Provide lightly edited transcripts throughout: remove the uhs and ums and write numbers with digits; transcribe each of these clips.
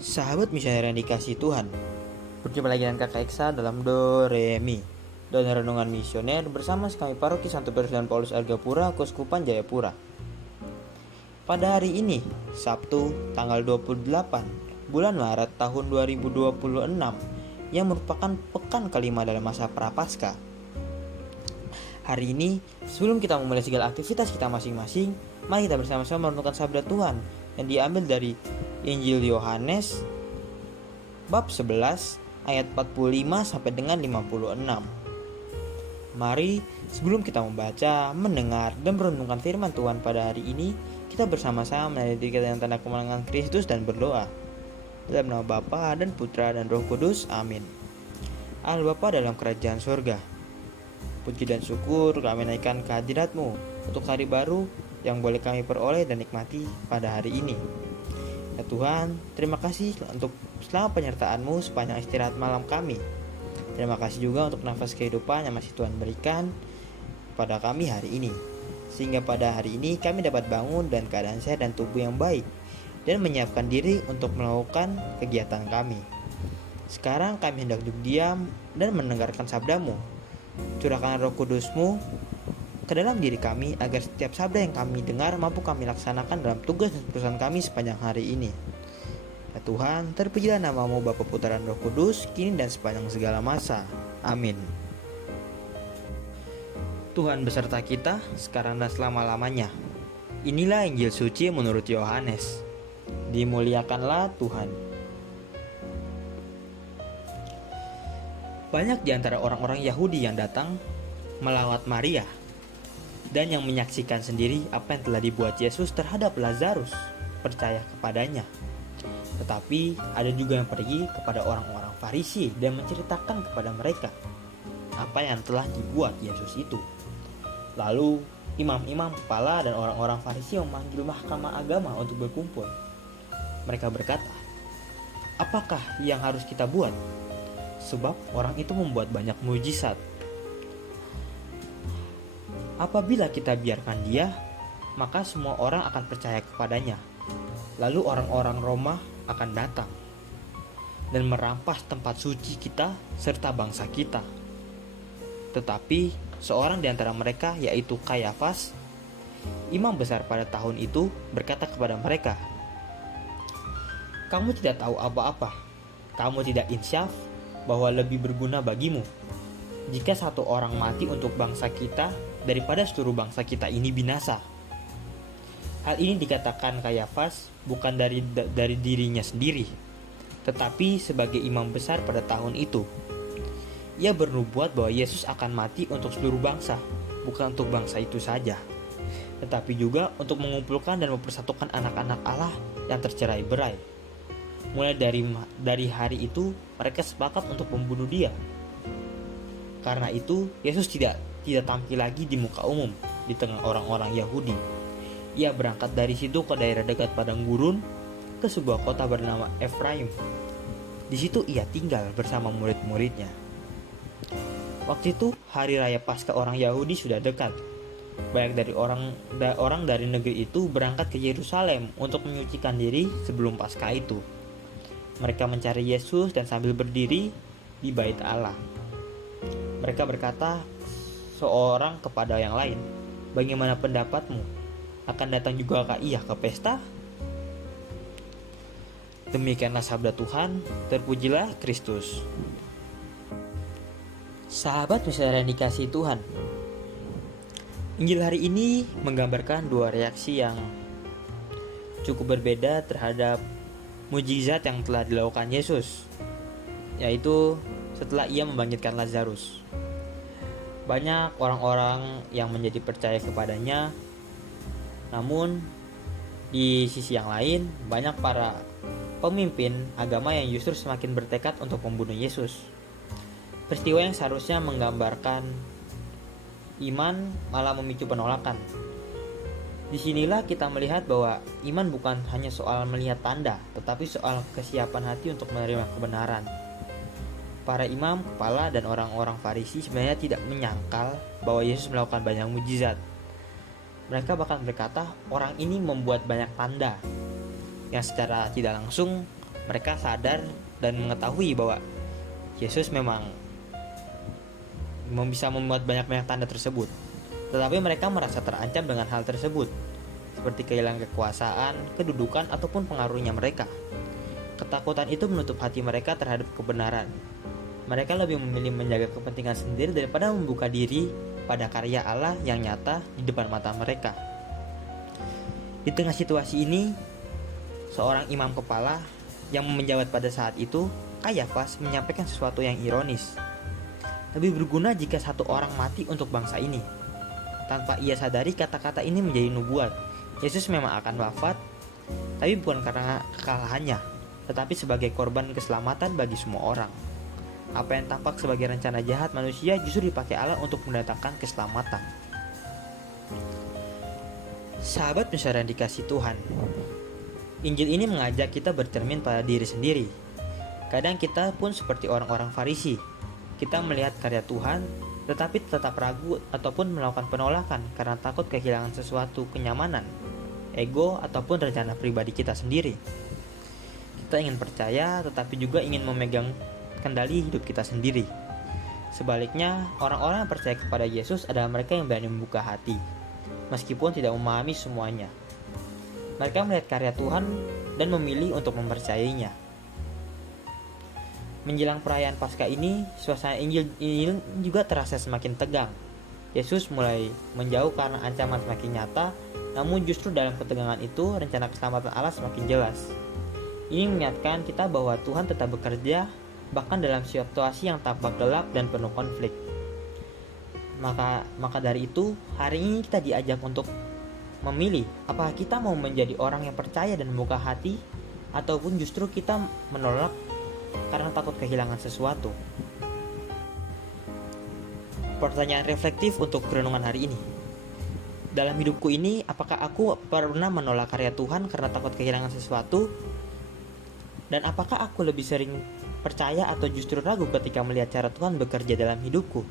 Sahabat misioner yang dikasih Tuhan, berjumpa lagi dengan Kakak Eksa dalam Do Re Mi dan Renungan Misioner bersama kami Paroki Santo Petrus dan Paulus Argapura, Keuskupan Jayapura. Pada hari ini, Sabtu, tanggal 28 bulan Maret tahun 2026, yang merupakan pekan kelima dalam masa Prapaskah. Hari ini, sebelum kita memulai segala aktivitas kita masing-masing, mari kita bersama-sama merenungkan sabda Tuhan yang diambil dari Injil Yohanes bab 11 ayat 45 sampai dengan 56. Mari sebelum kita membaca, mendengar dan merenungkan firman Tuhan pada hari ini, kita bersama-sama menandai diri kita dengan tanda kemenangan Kristus dan berdoa. Dalam nama Bapa dan Putra dan Roh Kudus, amin. Allah Bapa dalam kerajaan surga, puji dan syukur kami naikkan kehadirat-Mu untuk hari baru yang boleh kami peroleh dan nikmati pada hari ini. Ya Tuhan, terima kasih untuk selama penyertaan-Mu sepanjang istirahat malam kami. Terima kasih juga untuk nafas kehidupan yang masih Tuhan berikan pada kami hari ini, sehingga pada hari ini kami dapat bangun dan keadaan sehat dan tubuh yang baik, dan menyiapkan diri untuk melakukan kegiatan kami. Sekarang kami hendak duduk diam dan mendengarkan sabda-Mu. Curahkan Roh Kudus-Mu ke dalam diri kami agar setiap sabda yang kami dengar mampu kami laksanakan dalam tugas dan perusahaan kami sepanjang hari ini. Ya Tuhan, terpujilah nama-Mu Bapa, Putra dan Roh Kudus, kini dan sepanjang segala masa. Amin. Tuhan beserta kita sekarang dan selama-lamanya. Inilah Injil suci menurut Yohanes. Dimuliakanlah Tuhan. Banyak di antara orang-orang Yahudi yang datang melawat Maria dan yang menyaksikan sendiri apa yang telah dibuat Yesus terhadap Lazarus, percaya kepadanya. Tetapi ada juga yang pergi kepada orang-orang Farisi dan menceritakan kepada mereka apa yang telah dibuat Yesus itu. Lalu imam-imam kepala dan orang-orang Farisi memanggil mahkamah agama untuk berkumpul. Mereka berkata, "Apakah yang harus kita buat? Sebab orang itu membuat banyak mujizat. Apabila kita biarkan dia, maka semua orang akan percaya kepadanya. Lalu orang-orang Roma akan datang dan merampas tempat suci kita serta bangsa kita." Tetapi seorang di antara mereka, yaitu Kayafas, imam besar pada tahun itu, berkata kepada mereka, "Kamu tidak tahu apa-apa. Kamu tidak insyaf bahwa lebih berguna bagimu jika satu orang mati untuk bangsa kita daripada seluruh bangsa kita ini binasa." Hal ini dikatakan Kayafas bukan dari dirinya sendiri, tetapi sebagai imam besar pada tahun itu. Ia bernubuat bahwa Yesus akan mati untuk seluruh bangsa, bukan untuk bangsa itu saja, tetapi juga untuk mengumpulkan dan mempersatukan anak-anak Allah yang tercerai-berai. Mulai dari hari itu mereka sepakat untuk membunuh dia. Karena itu Yesus tidak tampil lagi di muka umum di tengah orang-orang Yahudi. Ia berangkat dari situ ke daerah dekat padang gurun, ke sebuah kota bernama Efraim. Di situ ia tinggal bersama murid-muridnya. Waktu itu hari raya Paskah orang Yahudi sudah dekat. Banyak dari orang dari negeri itu berangkat ke Yerusalem untuk menyucikan diri sebelum Paskah itu. Mereka mencari Yesus dan sambil berdiri di bait Allah, mereka berkata seorang kepada yang lain, "Bagaimana pendapatmu? Akan datang jugakah ia ke pesta?" Demikianlah sabda Tuhan, terpujilah Kristus. Sahabat misioner yang dikasihi Tuhan, Injil hari ini menggambarkan dua reaksi yang cukup berbeda terhadap mujizat yang telah dilakukan Yesus, yaitu setelah ia membangkitkan Lazarus. Banyak orang-orang yang menjadi percaya kepadanya, namun di sisi yang lain banyak para pemimpin agama yang justru semakin bertekad untuk membunuh Yesus. Peristiwa yang seharusnya menggambarkan iman malah memicu penolakan. Disinilah kita melihat bahwa iman bukan hanya soal melihat tanda, tetapi soal kesiapan hati untuk menerima kebenaran. Para imam, kepala, dan orang-orang Farisi sebenarnya tidak menyangkal bahwa Yesus melakukan banyak mujizat. Mereka bahkan berkata orang ini membuat banyak tanda yang secara tidak langsung Mereka sadar dan mengetahui bahwa Yesus memang bisa membuat banyak-banyak tanda tersebut. Tetapi mereka merasa terancam dengan hal tersebut, seperti kehilangan kekuasaan, kedudukan, ataupun pengaruhnya mereka. Ketakutan itu menutup hati mereka terhadap kebenaran. Mereka lebih memilih menjaga kepentingan sendiri daripada membuka diri pada karya Allah yang nyata di depan mata mereka. Di tengah situasi ini, seorang imam kepala yang menjabat pada saat itu, Kayafas, menyampaikan sesuatu yang ironis. Lebih berguna jika satu orang mati untuk bangsa ini. Tanpa ia sadari, kata-kata ini menjadi nubuat. Yesus memang akan wafat, tapi bukan karena kekalahannya, tetapi sebagai korban keselamatan bagi semua orang. Apa yang tampak sebagai rencana jahat manusia justru dipakai Allah untuk mendatangkan keselamatan. Sahabat misyonari yang dikasihi Tuhan, Injil ini mengajak kita bercermin pada diri sendiri. Kadang kita pun seperti orang-orang Farisi. Kita melihat karya Tuhan, tetapi tetap ragu ataupun melakukan penolakan karena takut kehilangan sesuatu kenyamanan, ego, ataupun rencana pribadi kita sendiri. Kita ingin percaya, tetapi juga ingin memegang kendali hidup kita sendiri. Sebaliknya, orang-orang yang percaya kepada Yesus adalah mereka yang berani membuka hati, meskipun tidak memahami semuanya. Mereka melihat karya Tuhan dan memilih untuk mempercayainya. Menjelang perayaan Paskah ini, suasana Injil juga terasa semakin tegang. Yesus mulai menjauh karena ancaman semakin nyata, namun justru dalam ketegangan itu, rencana keselamatan Allah semakin jelas. Ini mengingatkan kita bahwa Tuhan tetap bekerja, bahkan dalam situasi yang tampak gelap dan penuh konflik. Maka dari itu, hari ini kita diajak untuk memilih apakah kita mau menjadi orang yang percaya dan membuka hati, ataupun justru kita menolak karena takut kehilangan sesuatu. Pertanyaan reflektif untuk renungan hari ini. Dalam hidupku ini, apakah aku pernah menolak karya Tuhan karena takut kehilangan sesuatu? Dan apakah aku lebih sering percaya atau justru ragu ketika melihat cara Tuhan bekerja dalam hidupku?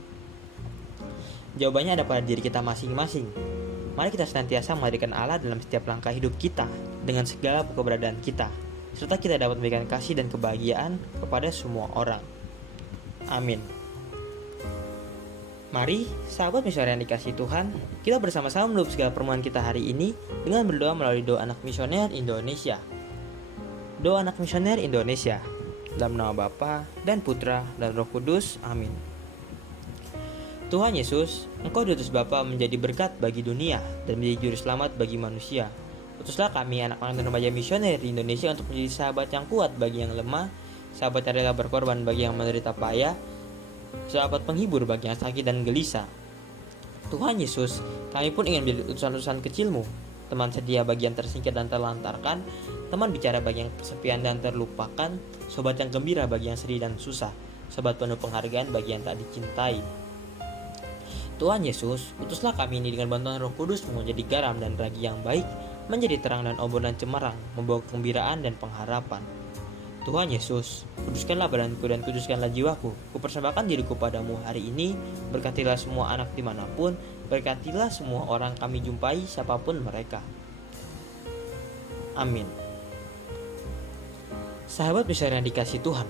Jawabannya ada pada diri kita masing-masing. Mari kita senantiasa menghadirkan Allah dalam setiap langkah hidup kita dengan segala keberadaan kita, serta kita dapat memberikan kasih dan kebahagiaan kepada semua orang. Amin. Mari, sahabat misioner yang dikasihi Tuhan, kita bersama-sama menutup segala pertemuan kita hari ini dengan berdoa melalui doa anak misioner Indonesia. Doa anak misioner Indonesia. Dalam nama Bapa dan Putra dan Roh Kudus. Amin. Tuhan Yesus, Engkau diutus Bapa menjadi berkat bagi dunia dan menjadi juru selamat bagi manusia. Utuslah kami anak-anak dan remaja misioner di Indonesia untuk menjadi sahabat yang kuat bagi yang lemah, sahabat yang rela berkorban bagi yang menderita payah, sahabat penghibur bagi yang sakit dan gelisah. Tuhan Yesus, kami pun ingin menjadi utusan-utusan kecil-Mu, teman sedia bagi yang tersingkir dan terlantarkan, teman bicara bagi yang kesepian dan terlupakan, sobat yang gembira bagi yang sedih dan susah, sobat penuh penghargaan bagi yang tak dicintai. Tuhan Yesus, utuslah kami ini dengan bantuan Roh Kudus menjadi garam dan ragi yang baik, menjadi terang dan obrolan cemerlang, membawa kegembiraan dan pengharapan. Tuhan Yesus, kuduskanlah badanku dan kuduskanlah jiwaku. Kupersembahkan diriku padamu hari ini, berkatilah semua anak dimanapun, berkatilah semua orang kami jumpai, siapapun mereka. Amin. Sahabat besar yang dikasihi Tuhan,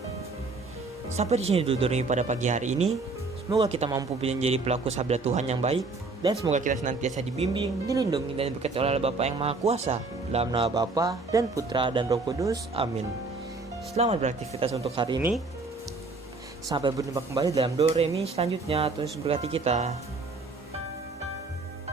sampai di sini dulu doanya pada pagi hari ini. Semoga kita mampu menjadi pelaku sabda Tuhan yang baik, dan semoga kita senantiasa dibimbing, dilindungi, dan diberkati oleh Bapa yang Maha Kuasa. Dalam nama Bapa dan Putra dan Roh Kudus. Amin. Selamat beraktivitas untuk hari ini. Sampai berjumpa kembali dalam Do Re Mi selanjutnya. Terus berkati kita.